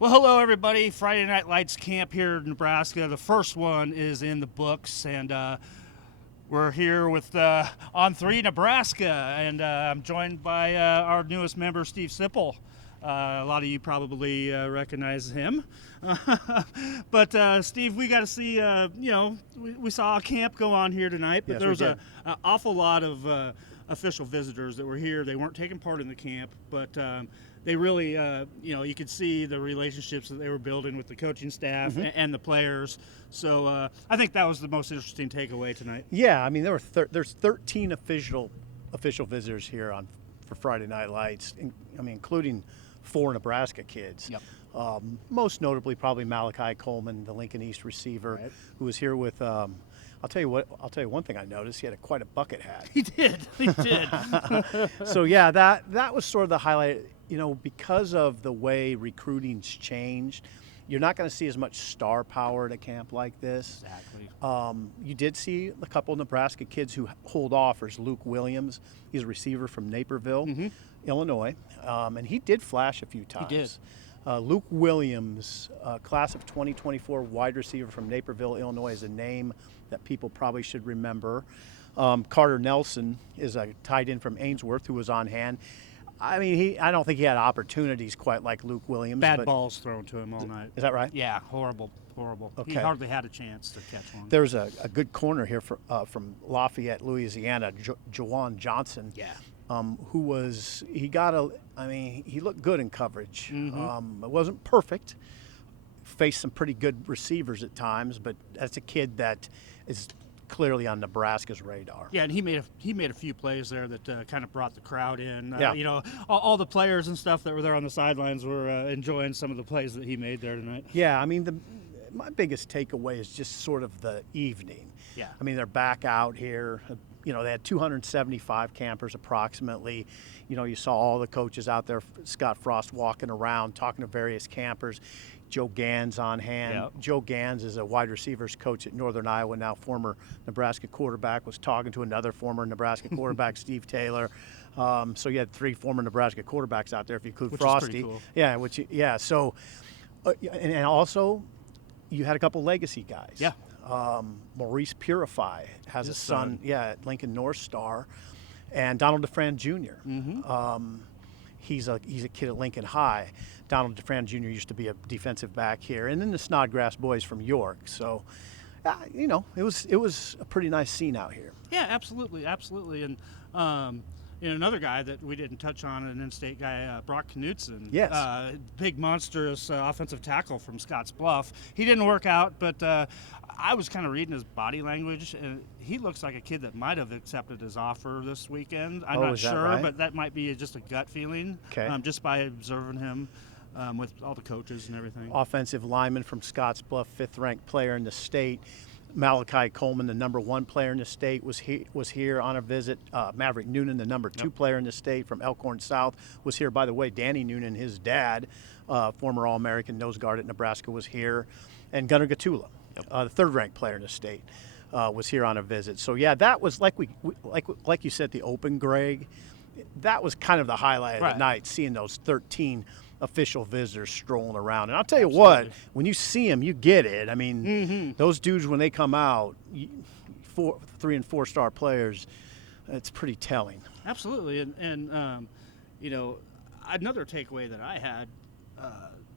Well, hello, everybody. Friday Night Lights camp here in Nebraska. The first one is in the books, and we're here with On 3 Nebraska, and I'm joined by our newest member, Steve Sipple. A lot of you probably recognize him. But Steve, we got to see, we saw a camp go on here tonight, but Yes, there was an awful lot of official visitors that were here. They weren't taking part in the camp, but they really, you could see the relationships that they were building with the coaching staff and the players. So I think that was the most interesting takeaway tonight. Yeah, I mean there's 13 official visitors here for Friday Night Lights, including 4 Nebraska kids. Yep. Most notably, probably Malachi Coleman, the Lincoln East receiver, Right. who was here with. I'll tell you one thing I noticed. He had quite a bucket hat. He did. So yeah, that was sort of the highlight. Because of the way recruiting's changed, you're not going to see as much star power at a camp like this. Exactly. You did see a couple of Nebraska kids who hold offers. Luke Williams, he's a receiver from Naperville, Illinois, and he did flash a few times. He did. Luke Williams, class of 2024 wide receiver from Naperville, Illinois, is a name that people probably should remember. Carter Nelson is a tight end from Ainsworth who was on hand. I mean, I don't think he had opportunities quite like Luke Williams. Bad balls thrown to him all night. Is that right? Yeah, horrible. Okay. He hardly had a chance to catch one. There's a good corner here from Lafayette, Louisiana, Jawan Johnson. Yeah. He looked good in coverage. It wasn't perfect. Faced some pretty good receivers at times, but that's a kid that is clearly on Nebraska's radar. Yeah, and he made a few plays there that kind of brought the crowd in. Yeah. All the players and stuff that were there on the sidelines were enjoying some of the plays that he made there tonight. Yeah, I mean, my biggest takeaway is just sort of the evening. Yeah. I mean, they're back out here. They had 275 campers approximately. You saw all the coaches out there, Scott Frost walking around, talking to various campers. Joe Gans on hand. Yep. Joe Gans is a wide receivers coach at Northern Iowa, now former Nebraska quarterback, was talking to another former Nebraska quarterback, Steve Taylor. So you had 3 former Nebraska quarterbacks out there, if you include Which Frosty. is pretty cool. Yeah, So, and also, you had a couple legacy guys. Yeah. Maurice Purify has His a son, at Lincoln North Star, and Donald DeFran Jr. He's a kid at Lincoln High. Donald DeFran Jr. used to be a defensive back here, and then the Snodgrass boys from York. So, it was a pretty nice scene out here. Yeah, absolutely. And another guy that we didn't touch on, an in-state guy, Brock Knutson. Yes. Big, monstrous offensive tackle from Scotts Bluff. He didn't work out, but I was kind of reading his body language, and he looks like a kid that might have accepted his offer this weekend. I'm not is that sure, right? but that might be just a gut feeling. Okay. Just by observing him with all the coaches and everything. Offensive lineman from Scotts Bluff, 5th-ranked player in the state. Malachi Coleman, the number 1 player in the state, was here on a visit. Maverick Noonan, the number 2 player in the state from Elkhorn South, was here. By the way, Danny Noonan, his dad, former All-American nose guard at Nebraska, was here. And Gunnar Gatula, the 3rd-ranked player in the state, was here on a visit. So, yeah, that was, like you said, the open, Gregg. That was kind of the highlight of the night, seeing those 13 official visitors strolling around. And I'll tell you what, when you see them, you get it. I mean, those dudes, when they come out, 3 and 4 star players, it's pretty telling. Absolutely. And another takeaway that I had,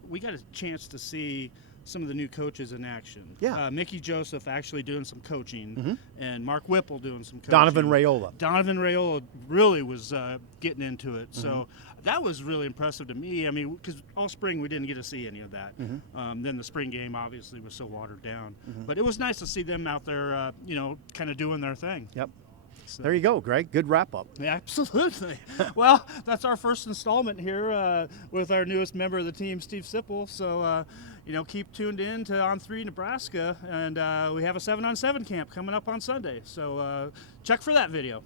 we got a chance to see some of the new coaches in action. Yeah. Mickey Joseph actually doing some coaching, and Mark Whipple doing some coaching. Donovan Raiola really was getting into it. So that was really impressive to me. I mean, because all spring we didn't get to see any of that. Then the spring game obviously was so watered down. But it was nice to see them out there, kind of doing their thing. Yep. So. There you go, Gregg. Good wrap-up. Yeah, absolutely. Well, that's our first installment here with our newest member of the team, Steve Sipple. So, keep tuned in to On 3 Nebraska, and we have a 7-on-7 camp coming up on Sunday. So check for that video.